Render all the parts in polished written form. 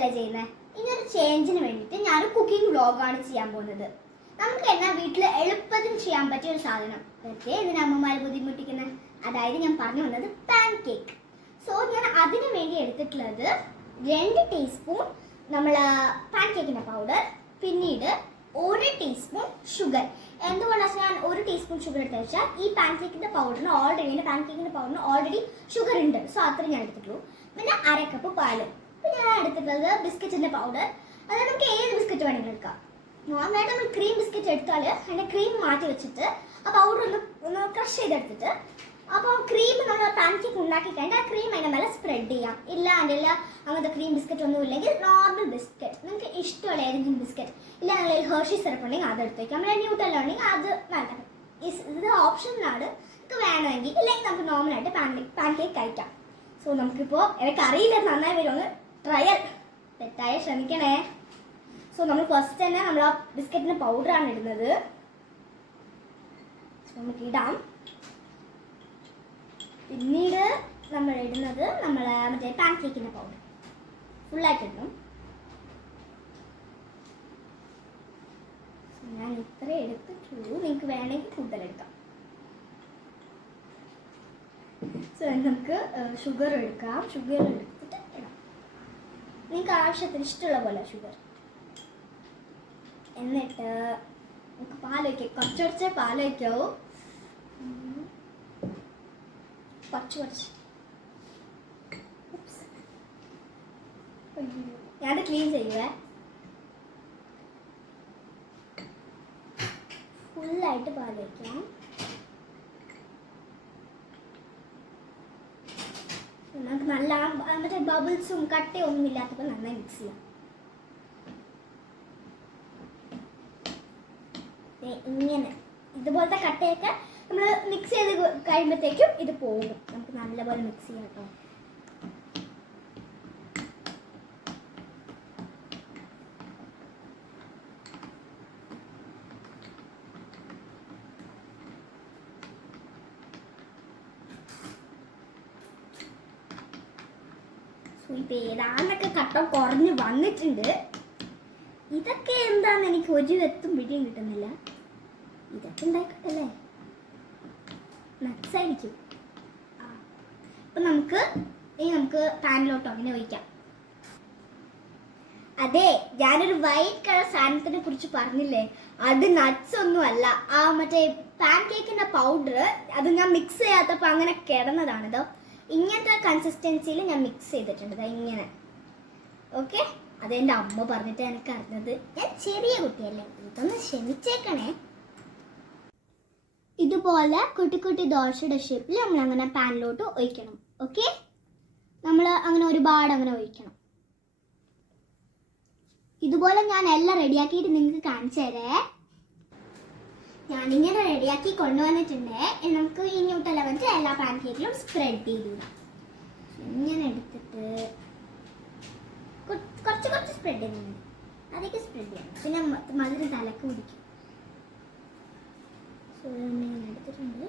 അല്ല ചെയ്യുന്നത്. ഇങ്ങനൊരു ചേഞ്ചിന് വേണ്ടിയിട്ട് ഞാനൊരു കുക്കിംഗ് വ്ളോഗാണ് ചെയ്യാൻ പോകുന്നത്. നമുക്ക് എന്നാൽ വീട്ടിൽ എളുപ്പത്തിൽ ചെയ്യാൻ പറ്റിയ ഒരു സാധനം, വെറുതെ ഇതിന് അമ്മമാരെ ബുദ്ധിമുട്ടിക്കുന്നത്. അതായത് ഞാൻ പറഞ്ഞു വന്നത് പാൻ കേക്ക്. സോ ഞാൻ അതിന് വേണ്ടി എടുത്തിട്ടുള്ളത് 2 ടീസ്പൂൺ നമ്മൾ പാൻ കേക്കിൻ്റെ പൗഡർ, പിന്നീട് 1 ടീസ്പൂൺ ഷുഗർ. എന്തുകൊണ്ടാണ് ഞാൻ 1 ടീസ്പൂൺ ഷുഗർ എടുത്തത് വെച്ചാൽ ഈ പാൻ കേക്കിൻ്റെ പൗഡറിന് ഓൾറെഡി ഷുഗർ ഉണ്ട്. സോ അത്രയും ഞാൻ എടുത്തിട്ടുള്ളൂ. പിന്നെ 1/2 കപ്പ് പാല്. പിന്നെ ഞാൻ എടുത്തിട്ടുള്ളത് ബിസ്ക്കറ്റിൻ്റെ പൗഡർ. അതായത് നമുക്ക് ഏത് ബിസ്ക്കറ്റ് വേണമെങ്കിലും എടുക്കാം. നോർമലായിട്ട് നമ്മൾ ക്രീം ബിസ്ക്കറ്റ് എടുത്താൽ അതിൻ്റെ ക്രീം മാറ്റി വെച്ചിട്ട് ആ പൗഡർ ഒന്ന് ക്രഷ് ചെയ്തെടുത്തിട്ട് അപ്പോൾ ക്രീം നമ്മൾ പാൻ കേക്ക് ഉണ്ടാക്കി കഴിഞ്ഞാൽ ആ ക്രീം അതിൻ്റെ മേലെ സ്പ്രെഡ് ചെയ്യാം. ഇല്ല അങ്ങനത്തെ ക്രീം ബിസ്ക്കറ്റ് ഒന്നും ഇല്ലെങ്കിൽ നോർമൽ ബിസ്ക്കറ്റ് നിങ്ങൾക്ക് ഇഷ്ടമുള്ള ഏതെങ്കിലും ബിസ്ക്കറ്റ്, ഇല്ല അല്ലെങ്കിൽ ഹെർഷി സിറപ്പ് ഉണ്ടെങ്കിൽ അത് എടുത്ത് വയ്ക്കാം. നമ്മുടെ ന്യൂട്ടെല്ല ഉണ്ടെങ്കിൽ അത് വേണ്ട. ഇത് ഓപ്ഷനാണ്. നമുക്ക് വേണമെങ്കിൽ ഇല്ലെങ്കിൽ നമുക്ക് നോർമലായിട്ട് പാൻ കേക്ക് കഴിക്കാം. സോ നമുക്കിപ്പോൾ എനിക്കറിയില്ല നന്നായി വരുമെന്ന് ട്രയൽ തെറ്റായ ക്ഷമിക്കണേ. സോ നമ്മൾ ഫസ്റ്റ് തന്നെ നമ്മൾ ആ ബിസ്ക്കറ്റിൻ്റെ പൗഡറാണ് ഇടുന്നത്. സോ നമുക്ക് ഇടാം. പിന്നീട് നമ്മൾ ഇടുന്നത് മറ്റേ പാൻ കേക്കിൻ്റെ പൗഡർ ഫുള്ളായിട്ട് ഇടും. ഞാൻ ഇത്ര എടുത്തിട്ടുള്ളൂ, നിങ്ങൾക്ക് വേണമെങ്കിൽ കൂടുതലെടുക്കാം. സോ നമുക്ക് ഷുഗർ എടുക്കാം. ഷുഗർ എടുത്തിട്ട് ഇടാം. നിങ്ങൾക്ക് ആവശ്യത്തിന് ഇഷ്ടമുള്ള പോലെ ഷുഗർ. എന്നിട്ട് നമുക്ക് പാൽ വയ്ക്കാം. കുറച്ച് പാൽ വയ്ക്കാവൂ. കുറച്ച് ഞാനത് ക്ലീൻ ചെയ്യുവേ. ഫുള്ളായിട്ട് പാൽ വയ്ക്കാം. നമുക്ക് നല്ല മറ്റേ ബബിൾസും കട്ടയൊന്നും ഇല്ലാത്തപ്പോൾ നന്നായി മിക്സ് ചെയ്യാം. ഇങ്ങനെ ഇതുപോലത്തെ കട്ടയൊക്കെ നമ്മൾ മിക്സ് ചെയ്ത് കഴിയുമ്പോഴത്തേക്കും ഇത് പോകും. നമുക്ക് നല്ലപോലെ മിക്സ് ചെയ്യാം കേട്ടോ. ഇപ്പോൾ ഏതാണ്ടൊക്കെ കട്ട കുറഞ്ഞ് വന്നിട്ടുണ്ട്. ഇതൊക്കെ എന്താണെന്ന് എനിക്ക് ഒരു എത്തും പിടിയും കിട്ടുന്നില്ല. ഇതൊക്കെ ഉണ്ടായിക്കോട്ടല്ലേ, നട്സായിരിക്കും. അപ്പം നമുക്ക് പാനിലോട്ട് അങ്ങനെ ഒഴിക്കാം. അതെ, ഞാനൊരു വൈറ്റ് കളർ സാധനത്തിനെ കുറിച്ച് പറഞ്ഞില്ലേ, അത് നട്ട്സ് ഒന്നും അല്ല. ആ മറ്റേ പാൻ കേക്കിൻ്റെ പൗഡർ അത് ഞാൻ മിക്സ് ചെയ്യാത്തപ്പോൾ അങ്ങനെ കിടന്നതാണിതോ. ഇങ്ങനത്തെ കൺസിസ്റ്റൻസിയിൽ ഞാൻ മിക്സ് ചെയ്തിട്ടുണ്ട് ഇങ്ങനെ. ഓക്കെ, അതെൻ്റെ അമ്മ പറഞ്ഞിട്ട് എനിക്ക് അറിഞ്ഞത്. ഞാൻ ചെറിയ കുട്ടിയല്ലേ, ഇതൊന്ന് ക്ഷമിച്ചേക്കണേ. ഇതുപോലെ കുട്ടി ദോശയുടെ ഷേപ്പിൽ നമ്മൾ അങ്ങനെ പാനിലോട്ട് ഒഴിക്കണം. ഓക്കെ, നമ്മൾ അങ്ങനെ ഒരുപാട് അങ്ങനെ ഒഴിക്കണം. ഇതുപോലെ ഞാൻ എല്ലാം റെഡിയാക്കിയിട്ട് നിങ്ങൾക്ക് കാണിച്ചു തരേ. ഞാനിങ്ങനെ റെഡിയാക്കി കൊണ്ടുവന്നിട്ടുണ്ട്. നമുക്ക് ഈ ന്യൂട്ടെല്ല വന്നിട്ട് എല്ലാ പാൻ കേക്കിലും സ്പ്രെഡ് ചെയ്തു. ഇങ്ങനെ എടുത്തിട്ട് കുറച്ച് സ്പ്രെഡ് ചെയ്യുന്നുണ്ട്. അതൊക്കെ സ്പ്രെഡ് ചെയ്യണം. പിന്നെ മധുരം തലക്ക് കുടിക്കും. സോ ഇങ്ങനെ എടുത്തിട്ടുണ്ട്.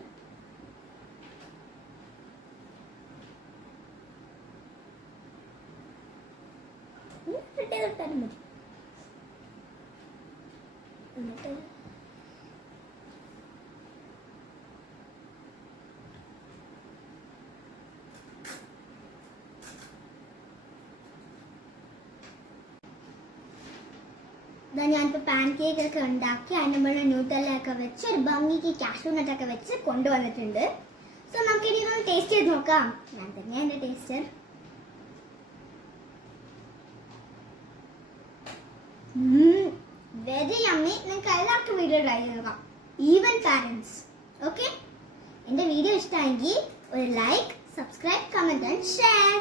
സ്പ്രെഡ് ചെയ്തിട്ടാലും മതി. എന്നിട്ട് ഞാനിപ്പോൾ പാൻ കേക്കൊക്കെ ഉണ്ടാക്കി അതിൻ്റെ മുകളിൽ ന്യൂട്ടെല്ലയൊക്കെ വെച്ച് ഒരു ഭംഗിക്ക് കാഷ്യൂ നട്ടൊക്കെ വെച്ച് കൊണ്ടുവന്നിട്ടുണ്ട്. സോ നമുക്കിനി ഒന്ന് ടേസ്റ്റ് ചെയ്ത് നോക്കാം. ഞാൻ തന്നെയാണ് എൻ്റെ ടേസ്റ്റർ. Very yummy. നിങ്ങൾക്ക് എല്ലാവർക്കും വീഡിയോ ട്രൈ ചെയ്ത് നോക്കാം, ഈവൻ പാരൻസ്. ഓക്കെ, എൻ്റെ വീഡിയോ ഇഷ്ടമായെങ്കിൽ ഒരു like, subscribe, comment and share.